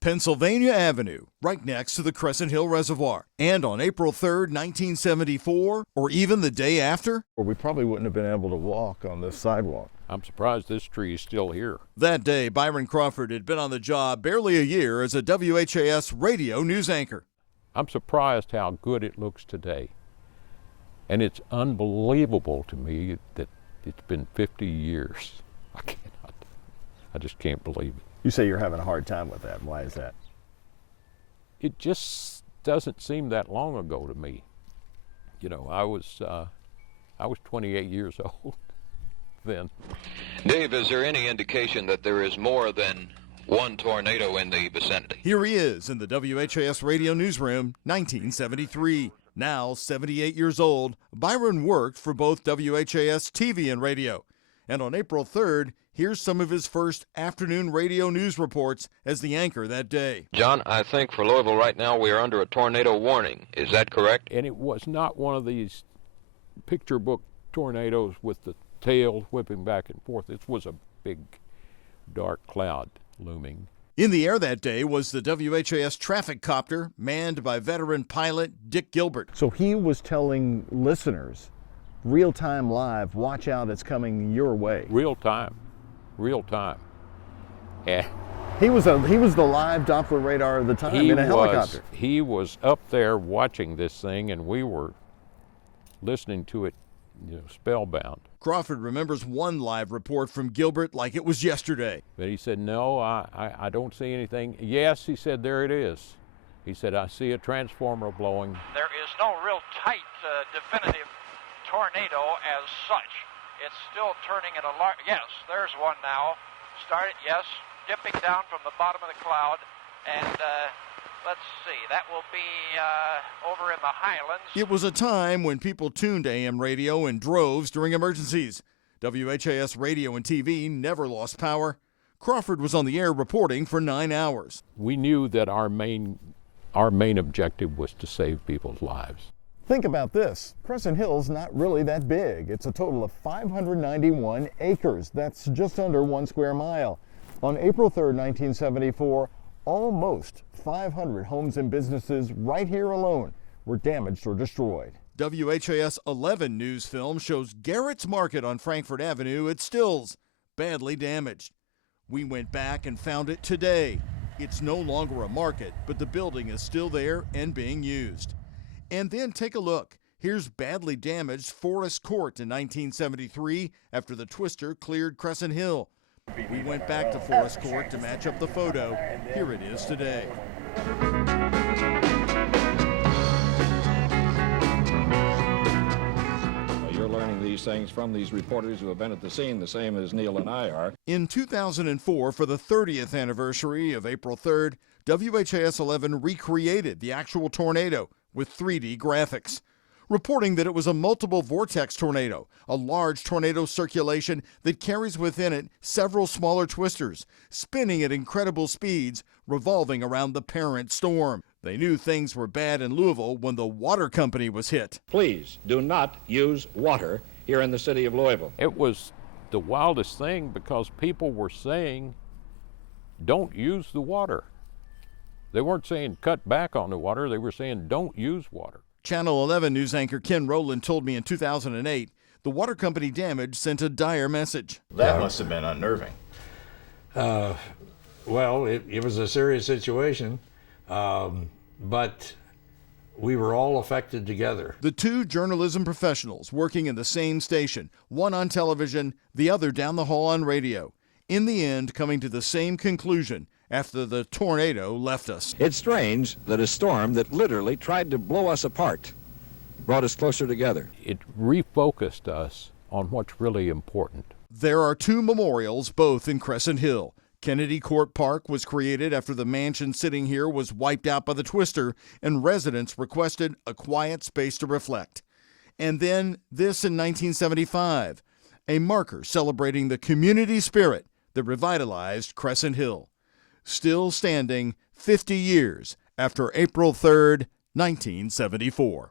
Pennsylvania Avenue, right next to the Crescent Hill Reservoir. And on April 3rd, 1974, or even the day after, or we probably wouldn't have been able to walk on this sidewalk. I'm surprised this tree is still here. That day, Byron Crawford had been on the job barely a year as a WHAS radio news anchor. I'm surprised how good it looks today. And it's unbelievable to me that it's been 50 years. I just can't believe it. You say you're having a hard time with that. Why is that? It just doesn't seem that long ago to me. You know, I was 28 years old then. Dave, is there any indication that there is more than one tornado in the vicinity? Here he is in the WHAS radio newsroom, 1973. Now 78 years old, Byron worked for both WHAS TV and radio. And on April 3rd, here's some of his first afternoon radio news reports as the anchor that day. John, I think for Louisville right now we are under a tornado warning. Is that correct? And it was not one of these picture book tornadoes with the tail whipping back and forth. It was a big, dark cloud looming. In the air that day was the WHAS traffic copter manned by veteran pilot Dick Gilbert. So he was telling listeners, real time live, watch out, it's coming your way. Real time. Yeah. He was the live Doppler radar of the time in a helicopter. He was up there watching this thing, and we were listening to it, you know, spellbound. Crawford remembers one live report from Gilbert like it was yesterday. But he said, no, I don't see anything. Yes, he said, there it is. He said, I see a transformer blowing. There is no real tight, definitive tornado as such. It's still turning at a large, yes, there's one now. Started, yes, dipping down from the bottom of the cloud. And let's see, that will be over in the Highlands. It was a time when people tuned to AM radio in droves during emergencies. WHAS radio and TV never lost power. Crawford was on the air reporting for 9 hours. We knew that our main objective was to save people's lives. Think about this. Crescent Hill's not really that big. It's a total of 591 acres. That's just under 1 square mile. On April 3rd, 1974, almost 500 homes and businesses right here alone were damaged or destroyed. WHAS 11 news film shows Garrett's Market on Frankfort Avenue at Stills, badly damaged. We went back and found it today. It's no longer a market, but the building is still there and being used. And then take a look. Here's badly damaged Forest Court in 1973 after the twister cleared Crescent Hill. We went back to Forest Court to match up the photo. Here it is today. You're learning these things from these reporters who have been at the scene, the same as Neil and I are. In 2004, for the 30th anniversary of April 3rd, WHAS 11 recreated the actual tornado with 3D graphics, reporting that it was a multiple vortex tornado, a large tornado circulation that carries within it several smaller twisters, spinning at incredible speeds, revolving around the parent storm. They knew things were bad in Louisville when the water company was hit. Please do not use water here in the city of Louisville. It was the wildest thing because people were saying, don't use the water. They weren't saying cut back on the water, they were saying don't use water. Channel 11 news anchor Ken Rowland told me in 2008 the water company damage sent a dire message. That must have been unnerving. Well, it was a serious situation, but we were all affected together. The two journalism professionals working in the same station, one on television, the other down the hall on radio, in the end coming to the same conclusion after the tornado left us. It's strange that a storm that literally tried to blow us apart brought us closer together. It refocused us on what's really important. There are two memorials, both in Crescent Hill. Kennedy Court Park was created after the mansion sitting here was wiped out by the twister, and residents requested a quiet space to reflect. And then this in 1975, a marker celebrating the community spirit that revitalized Crescent Hill. Still standing 50 years after April 3rd, 1974.